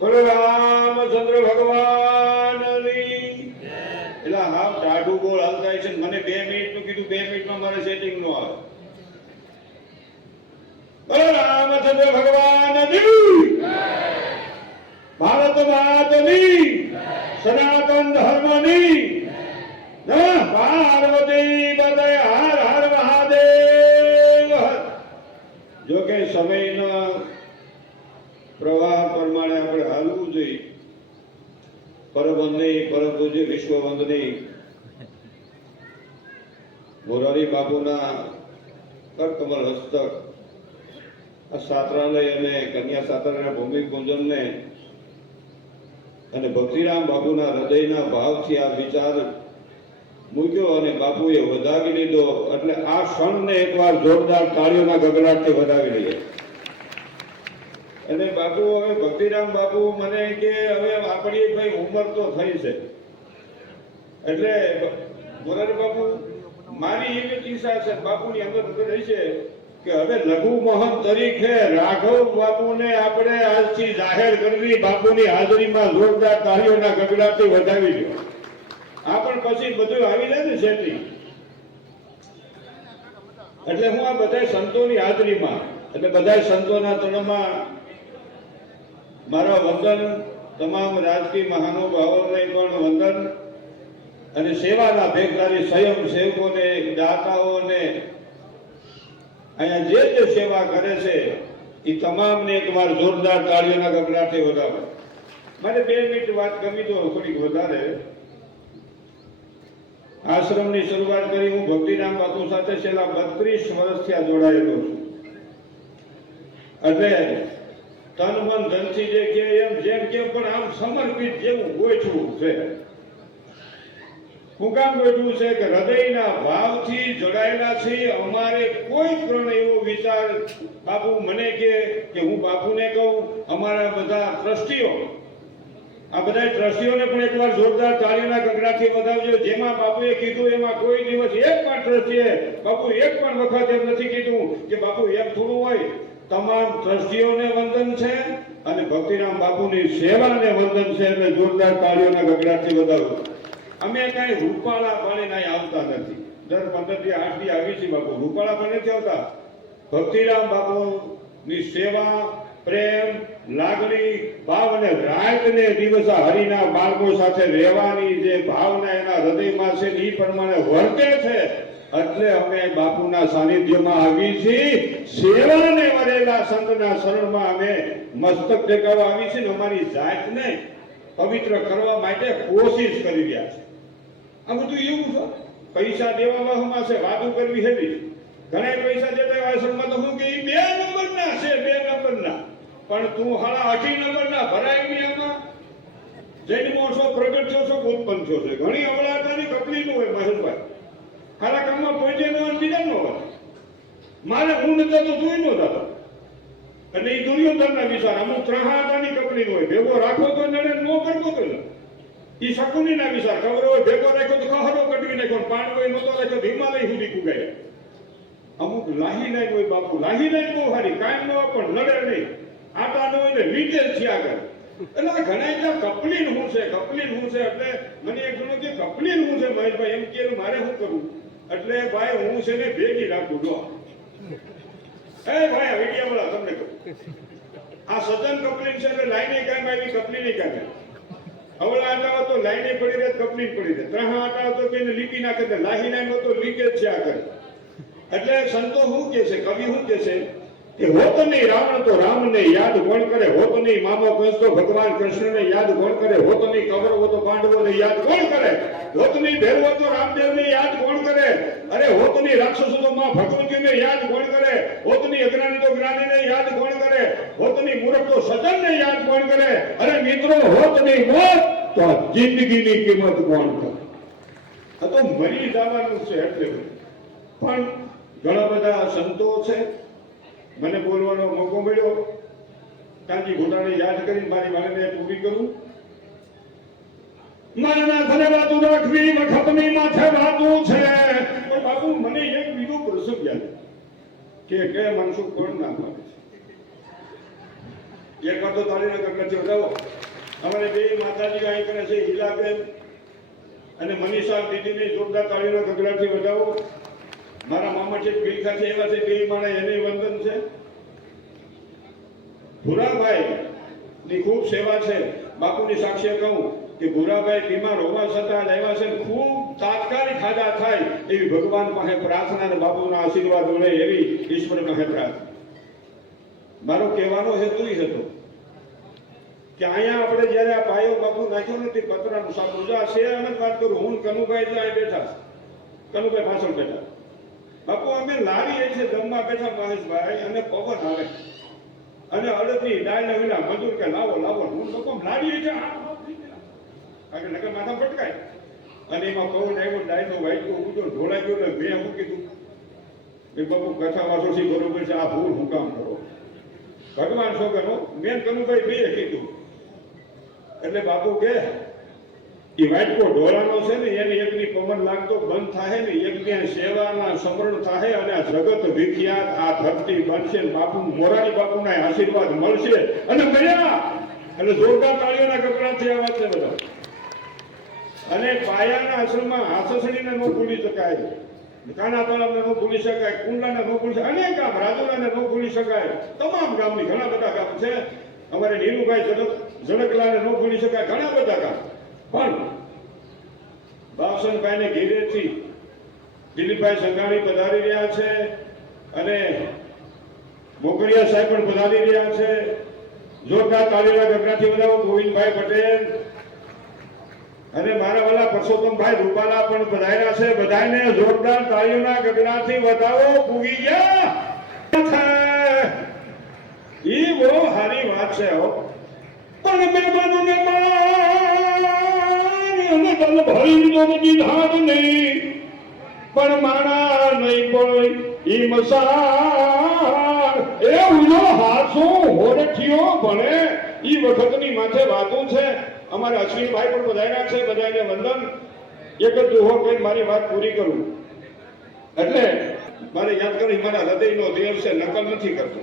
રામચંદ્ર ભગવાન એટલે હાવ ટાઢું બોલ હલતાય છે મને બે મિનિટનું કીધું, બે મિનિટમાં મારે સેટિંગ નો આવે. રામચંદ્ર ભગવાન ભારત માતની સનાતન ધર્મની પાર્વતી પતય હર હર મહાદેવ. જો કે સમયના પ્રવાહ પ્રમાણે આપણે હાલવું જોઈએ પરબંધની પરમ પૂજ્ય મોરારી બાપુના કરકમલ હસ્તક, આ છાત્રાલય અને કન્યા છાત્રાલયના ભૂમિ પૂજનને અને ભક્તિરામ બાપુના હૃદયના ભાવથી આ વિચાર મૂક્યો અને બાપુએ વધાવી લીધો. એટલે આ ક્ષણને એકવાર જોરદાર તાળીઓના ગગડાટથી વધાવી લઈએ. અને બાપુ, હવે ભક્તિરામ બાપુ મને કે હવે આપણી ભાઈ ઉંમર તો થઈ છે. એટલે મોરારી બાપુ, મારી એવી ઈચ્છા છે, બાપુની અંદર રહી છે કે હવે લઘુ મહંત તરીકે રાઘવ બાપુને આપણે આજથી જાહેર કરવી, બાપુની હાજરીમાં જોરદાર તાળીઓના ગગડાથી વધાવી દો આ પણ પછી બધું આવી જાય ને શેઠી એટલે હું આ બધા સંતોની હાજરીમાં, એટલે બધા સંતોના તળમાં મારા વંદન, તમામ રાજકીય મહાનુભાવોને પણ વંદન અને સેવાના ભેગદારી સ્વયં સેવકોને, દાતાઓને. અહીંયા જે જે સેવા કરે છે એ તમામને એકવાર જોરદાર તાળીઓના ગગડાટથી વધારે. મને બે મિનિટ વાત ગમી તો થોડીક વધારે. આશ્રમની શરૂઆત કરી, હું ભક્તિરામ બાપુ સાથે છેલ્લા બત્રીસ વર્ષથી આ જોડાયેલો છું. એટલે તન મન ધનથી જે કે એમ, જેમ કે, પણ આમ સમર્પિત જેવું ગોઠવું છે. હું કામ ગોઠવું છે કે હૃદયના ભાવથી જોડાયેલા છે અમારે કોઈ પણ એવો વિચાર, બાપુ મને કે કે હું બાપુને કહું, અમારા બધા ટ્રસ્ટીઓ, આ બધા ટ્રસ્ટીઓને પણ એકવાર જોરદાર તાળીના ગગડાથી વધાવજો. જેમાં બાપુએ કીધું, એમાં કોઈ દિવસ એક પણ ટ્રસ્ટીએ બાપુ એક પણ વખત એમ નથી કીધું કે બાપુ એમ થોડું હોય. તમામ ટ્રસ્ટીઓને વંદન છે અને ભક્તિરામ બાપુની સેવાને વંદન છે એટલે જોરદાર તાળીઓના ગગડાથી વધારો. અમે કઈ રૂપાળા પાણી નહીં આવતા નથી. દર પંદરથી આઠથી આવી છીએ બાપુ. રૂપાળા પણ નથી આવતા. ભક્તિરામ બાપુની સેવા, પ્રેમ લાગણી, ભાવ અને રાત ને દિવસ હરિના બાળકો સાથે રહેવાની જે ભાવના એના હૃદયમાં છે એ પ્રમાણે વર્તે છે. એટલે અમે બાપુના સાનિધ્યમાં આવી છીએ. સેવાને વરેલા સંતના શરણમાં અમે મસ્તક ટેકાવા આવી છીએ અમારી જાતને પવિત્ર કરવા માટે કોશિશ કરી રહ્યા છે આ બધું એવું છે? પૈસા દેવામાં હમણાં છે વાતો કરવી હતી ઘણા પૈસા દેતા હોય તો હું કે બે નંબરના છે, બે નંબરના. પણ તું હાલા અઢી નંબરના ભરાય નહીં આમાં જૈન છો, પ્રગટ થયો છો ઉત્પન્ન થયો છે? ઘણી અવળાતાની કપલીનું હોય મહેશભાઈ ખાલા કામમાં પહોંચે નો બીજા નો હોય. મારે હું નતો તો નો થતો અને એ દુર્યોધનના વિચાર, અમુક ત્રહાતાની કપલીનું હોય. ભેગો રાખો તો નડે, નો કરતો તો એ શકુનીના વિચાર, ખબર હોય ભેગો રાખ્યો તો ખહરો કટવી નાખ્યો હોય નતો રાખ્યો તો હિમાલય સુધી કુગાય અમુક લાહી લાઈન હોય બાપુ, લાહી લાઈન બહુ સારી, કાયમ ન પણ લડે નહીં. આટા એને લીધે જ થયા એટલે ઘણા એટલે કપલીન હું છે, કપલીન હું છે, એટલે મને એક જણો કે કપલીન હું છે, મહેશભાઈ, એમ કે મારે શું કરવું? એટલે ભાઈ, હું છે ને ભેગી રાખું, જો. એ ભાઈ, આ વીડિયો વાળા, તમને કહું. આ સદન કપલીન છે, એટલે લાઈને કાંઈ આવી કપલીની કાંઈ અવળા આટા તો લાઈને પડી રહે, કપલીન પડી રહે. ત્રણ આટા તો કે લીપી નાખે લાહી નાખ્યો તો લીકેજ છે આગળ. એટલે સંતો શું કે છે, કવિ શું કે છે? કે હોત નહીં યાદ કોણ કરે? હોત નહીં તો ભગવાન કૃષ્ણને હોત નહીં હોત નહીં કિંમત કોણ કરે? આ તો મરી જવાનું છે એટલે. પણ ઘણા બધા સંતો છે મને બોલવાનો મોકો મળ્યો. કાંજી ઘોટાને યાદ કરી મારી વાણીને પૂરી કરું. મારના ઘરે વાતું રાખવી વખતની માથે વાતું છે. પણ બાપુ મને એક બીજો પ્રસંગ યાદ કે કે મનસુખ કોણ ના પાડે છે? એક વાર તો તાળીના ગગડાથી વધાવો અમારે બે માતાજી અહીં કરે છે, હિલાબેન અને મનીષા દીદીને જોરદાર તાળીના ગગડાથી વધાવો. મારા મામા છે એવા છે તે માણે એને વંદન છે? ભુરાભાઈ ની ખૂબ સેવા છે. બાપુની સાક્ષી કહું કે ભુરાભાઈ બીમાર હોવા છતાં આવ્યા છે ખૂબ તાત્કાલિક ખાધા થાય એવી ભગવાન પાસે પ્રાર્થના અને બાપુના આશીર્વાદ મળે એવી ઈશ્વર પાસે પ્રાર્થના. મારો કહેવાનો હેતુ હતો કે અહીંયા આપણે જ્યારે આ પાયો બાપુ નાખ્યો નથી પતરા અનુસાર છે અને વાત કરું. હું કનુભાઈ એટલે બેઠા કનુભાઈ પાછળ બેઠા. બાપુ, અમે લાવીએ છીએ જમવા બેઠા મહેશભાઈ અને પવન આવે. અને અડદની દાળના વિના મજૂર કે લાવો લાવો. હું લોકો લાવીએ છે આ આ થઈ ગયા. કારણ કે નગર માથા પટકાય અને એમાં પવન આવ્યો ડાયનો વાઈટો ઉડો ઢોળાઈ ગયો, એટલે મેં શું કીધું એ બાપુ કથા વાસો છે બરોબર છે, આ ભૂલ હું કામ કરો? ભગવાન છોકરો મેં કનુભાઈ બે કીધું. એટલે બાપુ કે એ વાટકો ઢોળાનો છે ને, એને એકની પવન લાગતો બંધ થાય ને યજ્ઞ સેવાના સમરણ થાય અને આ જગત વિખ્યાત, આ ધરતી બનશે બાપુ, મોરારી બાપુના આશીર્વાદ મળશે. અને ગયા એટલે જોરદાર તાળીઓના કપડાથી આ વાત છે બધા. અને પાયાના આશ્રમમાં હાથસડીને ન ભૂલી શકાય. કાના તળાવને ન ભૂલી શકાય કુંડાને ન ભૂલી શકાય, અનેક ગામ રાજુલાને ન ભૂલી શકાય. તમામ ગામની ઘણા બધા ગામ છે. અમારે નીરુભાઈ ઝડક ઝડકલાને ન ભૂલી શકાય, ઘણા બધા ગામ. પણ બાવસનભાઈને ઘેરેથી દિલીપભાઈ સંઘાણી પધારી રહ્યા છે અને મોકરિયા સાહેબ પણ પધારી રહ્યા છે. જોરદાર તાલીના ગગડાથી બધા ગોવિંદભાઈ પટેલ અને મારા વાલા પરસોત્તમભાઈ રૂપાલા પણ પધાર્યા છે. બધાને જોરદાર તાળીઓના ગગડાથી વધાવો પૂગી ગયા ઈ બહુ સારી વાત છે હો. પણ મેં દો નિધાન નહીં, પણ માણા નહીં પણ ઈ મસાર એ ઉલો હાસો હોરઠિયો ભણે, ઈ વખતની માથે વાતો છે. અમારા અશ્વિનભાઈ પણ બધાયના છે બધાને વંદન. એક જ દુહો કઈ મારી વાત પૂરી કરું. એટલે મારે યાદ કરી મારા હૃદયનો દેવ છે, નકલ નથી કરતો.